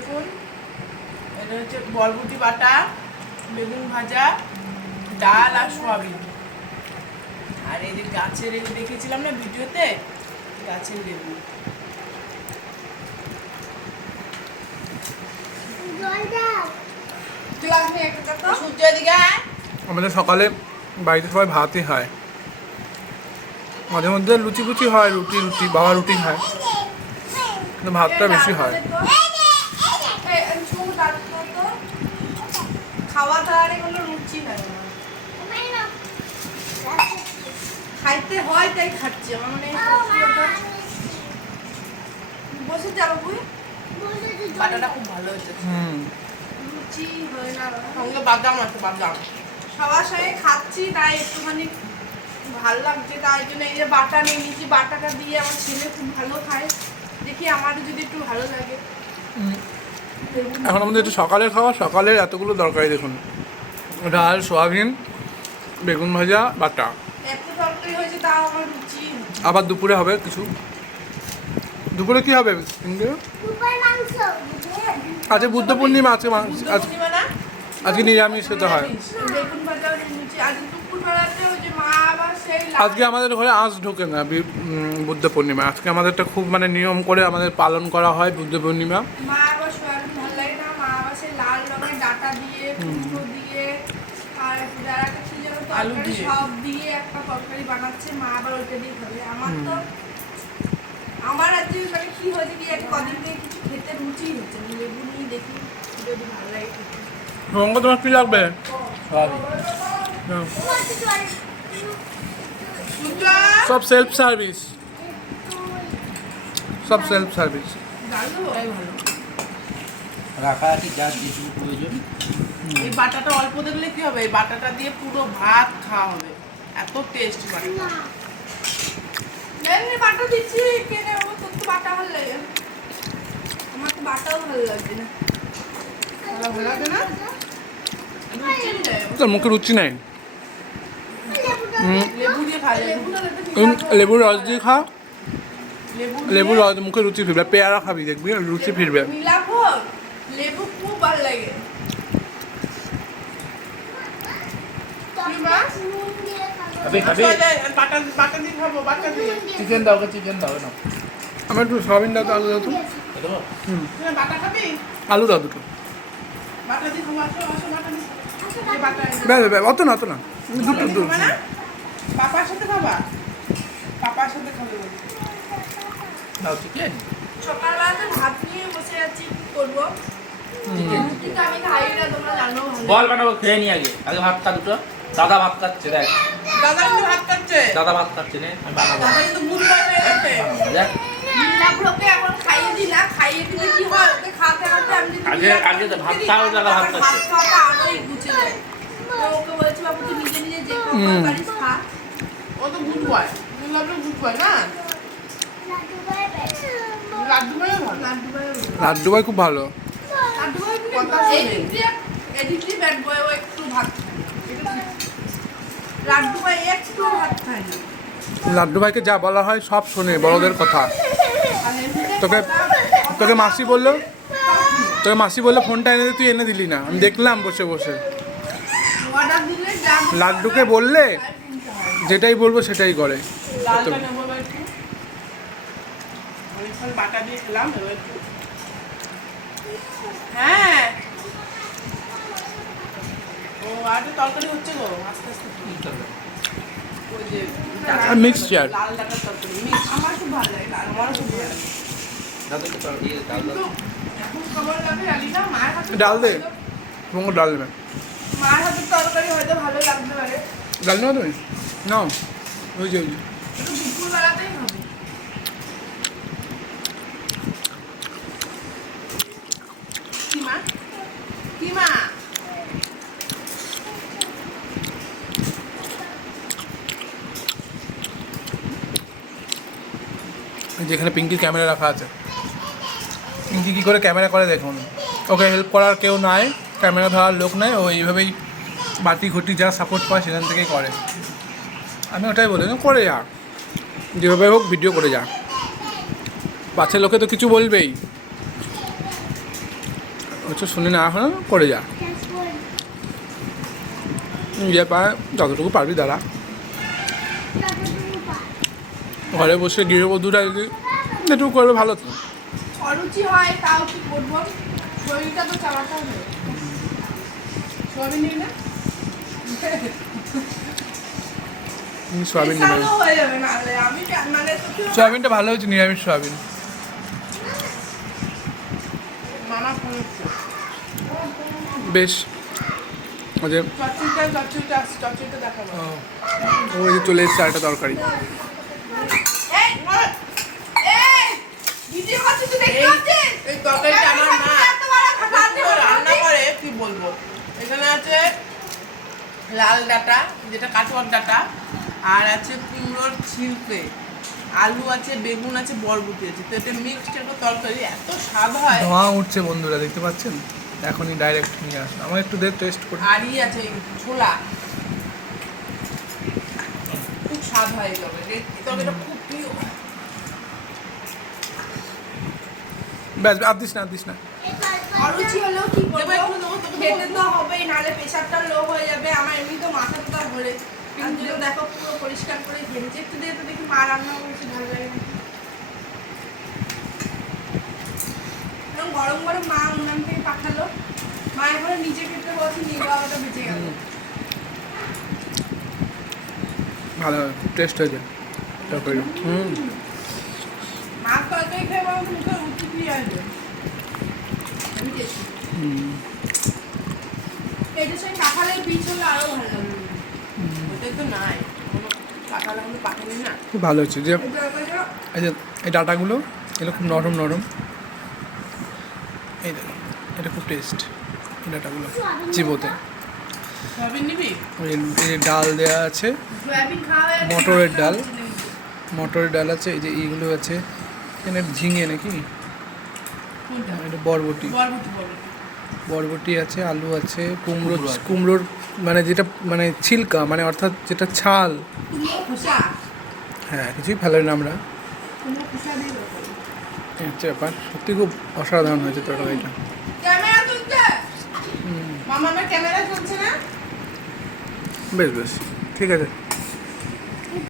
দেখুন, এটা হচ্ছে বরবটি বাটা, বেগুন ভাজা, ডাল আর সোয়াবিন। আর এই যে গাছের এই দেখেছিলাম না ভিডিওতে, গাছের লেবু। সূর্য এদিকে আয়। আমাদের সকালে বাড়িতে সবাই ভাতই হয়, মাঝে মধ্যে লুচি ফুচি হয়, রুটি বাবা রুটি খায়, কিন্তু ভাতটা বেশি হয়। খাওয়া দাওয়ার কোনো রুচি নাই, খাইতে হয় তাই খাচ্ছি। আমার মানে বসে যাবো বুঝ, বাটাটা খুব ভালো হচ্ছে। রুচি হয় না, সঙ্গে বাদাম আছে, বাদাম সবার সঙ্গে খাচ্ছি তাই একটুখানি ভালো লাগছে। তাই জন্য এই যে বাটা নিয়ে নিচ্ছি, বাটাটা দিয়ে আমার ছেলে খুব ভালো খায়, দেখি আমারও যদি একটু ভালো লাগে। এখন আমাদের একটু সকালের খাওয়া, সকালের এতগুলো দরকারি দেখুন, ডাল, সোয়াবিন, বেগুন ভাজা, বাটা। এত তরকারি হয়েছে তাও আমার রুচি। আবার দুপুরে হবে কিছু। দুপুরে কি হবে? আজকে বুদ্ধ পূর্ণিমা, আজকে নিরামিষ খেতে হয়। বেগুন ভাজা রুচি। আজকে দুপুরবেলাতে ওই যে মা আবার সেই আজকে আমাদের ঘরে আঁশ ঢোকে না বুদ্ধ পূর্ণিমা। আজকে আমাদেরটা খুব মানে নিয়ম করে আমাদের পালন করা হয় বুদ্ধ পূর্ণিমা। মা আবার সোয়াবিন ভালো লাগে না, মা আবার সেই লাল রঙের ডাটা দিয়ে, কুমড়ো দিয়ে আর যারা একটা কি যেন তরকারি সব দিয়ে একটা তরকারি বানাচ্ছে, মা আবার ওইটা দিয়ে খাবে। আমার আজকে মানে কি হয়েছে কি আজকে কদিন থেকে কিছু খেতে রুচি হচ্ছে, লেবু নিয়ে দেখি যদি ভালো লাগে খেতে। রঙ তোমার কি লাগবে? সব সেলফ সার্ভিস, সব সেলফ সার্ভিস। রাখারাখি যা যেটুকু প্রয়োজন। এই বাটাটা অল্প দেখলে কি হবে, এই বাটাটা দিয়ে পুরো ভাত খাওয়া হবে, এত টেস্ট বাটাটা। বাটা দিচ্ছি কেনে, ও তোর তো বাটা ভালো লাগে, আমার তো বাটাও ভালো লাগে না। ভালো লাগে না, তোর মুখে রুচি নাই। লেবু দিয়ে খাই, লেবুর রস দিয়ে খা, লেবুর রস মুখে রুচি ফিরবে। পেয়ারা খাবি দেখবি রুচি ফিরবে। লেবু খুব ভালো লাগে। চিকেন দাও, চিকেন দাও না। আমার একটু সয়াবিন দাও তো, আলু দাও তো। আলু দাও দুটো। অত না, অত না, দুটো দুটো। পাপার সাথে খাবা, পাপার সাথে খাবে। দাও চিকেন। সকালবেলাতে ভাত নিয়ে বসে আছি, কি করবো? কিন্তু আমি খাই না, তোমরা জানো। বল বানাবো, খেয়ে নি আগে, আগে ভাত খা দুটো। দাদা ভাত খাচ্ছে, দেখ দাদা কিন্তু ভাত খাচ্ছে, দাদা ভাত খাচ্ছে নে, আমি বানাবো। দাদা কিন্তু মুড়ি হয়ে গেছে। দেখ নীলাভ্রকে এখন খাইয়ে দি না, খাইয়ে দিলে কি হয়, ওকে খাওয়াতে খাওয়াতে আমি যদি আগে তো ভাত খাও, দাদা ভাত খাচ্ছে। ভাত খাওয়াটা আরোই গুছে যায়। তো ওকে বলছি বাবু তুই নিজে নিজে যে কোনো পারিস খা। ও তো গুড বয়, নীলাভ্র গুড বয় না, লাড্ডু ভাই ভালো, লাড্ডু ভাই খুব ভালো। লাড্ডু ভাই এদিক দিয়ে ব্যাড বয়, ও একটু ভাত খায়। লাড্ডু ভাই একটু ভাত খায় না। লাড্ডু ভাইকে যা বলা হয় সব শোনে, বড়দের কথা। তোকে তোকে মাসি বললো, ফোনটা এনে দে, তুই এনে দিলি না, আমি দেখলাম বসে বসে। অর্ডার দিলে যা লাড্ডুকে বললে যেটাই বলবো সেটাই করে। ডালটা নেবো একটু, অনেকক্ষণ বাটা দিয়ে খেলাম, এবার একটু। হ্যাঁ ও আর তরকারি হচ্ছে গো, আস্তে আস্তে। ওই যে মিক্সচার লাল ডাটার তরকারি মিক্স, আমার খুব ভালো লাগে, আমারও খুব ভালো লাগে। দাদাকে তো দিয়ে দাও কিন্তু এখন খবর লাগে জানি না, মায়ের হাতে ডাল দে, তোমাকে ডাল দেবে। মায়ের হাতের তরকারি হয়তো ভালো লাগতে পারে, ডাল নেওয়া তুমি নাও, ওই যে একটু দুপুরবেলাতেই হবে। কি মা, কি মা? যেখানে পিঙ্কির ক্যামেরা রাখা আছে, পিঙ্কি কী করে ক্যামেরা করে দেখুন। ওকে হেল্প করার কেউ নাই, ক্যামেরা ধরার লোক নাই, ও এইভাবেই বাটি ঘটি যা সাপোর্ট পায় সেখান থেকেই করে। আমি ওটাই বলি, করে যা, যেভাবে হোক ভিডিও করে যা, পাশের লোকে তো কিছু বলবেই। কিছু শুনে না এখন করে যা ইয়ে পায় যতটুকু পারবি দাঁড়া ঘরে বসে গৃহবধূরা যদি যেটুকু করবে ভালো তো অরুচি হয় তাও কি করবো, শরীরটা তো চালাতে হবে। সোয়াবিন নিবি না? সোয়াবিন নেবে পেশাবও হয়ে যাবে নাহলে। আমি মানে তোকে সোয়াবিনটা ভালো হয়েছে নিরামিষ সোয়াবিন মামা ফোন করছে। বেশ ওই যে চচ্চড়িটা দেখাবো। ওই যে চলে এসছে আরেকটা তরকারি এই, এই, ভিডিও করছিস তুই, দেখতে পাচ্ছিস? এই তরকারিটা আমার মা এত বড় খাটাতে তো রান্না করে কি বলবো। এখানে আছে লাল ডাঁটা, যেটা কাটোয়ার ডাঁটা, আর আছে কুমড়োর ছিলকে, আলু আছে, বেগুন আছে, বরবটি আছে। তো এটা মিক্সড একটা তরকারি, এত স্বাদ হয়। ধোঁয়া উঠছে বন্ধুরা দেখতে পাচ্ছেন এখনই ডাইরেক্ট নিয়ে আসলো আমার একটু দিয়ে টেস্ট করি আর ই আছে ছোলা, খুব স্বাদ হয় এই তরকারি। এই তরকারিটা খুব প্রিয়। ব্যাস আর দিস না আর দিস না অরুচি হলেও কি দেবো করবো, একটু দেবো, তোকে খেতে তো হবেই, নাহলে প্রেশারটা লো হয়ে যাবে। আমার এমনি তো মাথাটা ধরে, কিন্তু দেখো পুরো পরিষ্কার করে ঘেমছে। একটু দিয়ে তো দেখি মা রান্না করছে, ভালো লাগে না। এবং গরম গরম মা উনান থেকে পাঠালো, মা এখন নিচে খেতে বলছে, নিয়ে বাবাটা বেঁচে গেল। ভালো টেস্ট হয়েছে তরকারি মা তরকারি খেয়ে বাবা মুখে উঠি দিয়ে আসবে। আমি টেস্টি এটার সঙ্গে কাঁঠালের বীজ হলে আরো ভালো লাগবে। ওটাই তো নাই, কাঁঠাল এখনো পাকেনি না। খুব ভালো হচ্ছে যে এই তরকারিটা এই যে এই ডাটাগুলো এগুলো খুব নরম নরম এই দেখো এটা খুব টেস্ট এই ডাটাগুলো চিবোতে সয়াবিন নিবি? এই যে ডাল দেওয়া আছে সয়াবিন খাওয়া হয়ে গেলে মটরের ডাল। মাছটা উঠে নেবে। মটরের ডাল আছে এই যে এইগুলো আছে এখানে ঝিঙে নাকি কোনটা? এটা বরবটি বরবটি, বরবটি। বরবটি আছে আলু আছে কুমড়ো কুমড়ো আছে। কুমড়োর মানে যেটা মানে ছিলকা মানে অর্থাৎ যেটা ছাল কুমড়ো খোসা, হ্যাঁ কিছুই ফেলাই না আমরা কুমড়ো খোসা দিয়ে দেবো। এই হচ্ছে ব্যাপার সত্যি খুব অসাধারণ হয়েছে তরকারিটা ক্যামেরা তুলতে মামা, আমার ক্যামেরা চলছে না। বেশ বেশ ঠিক আছে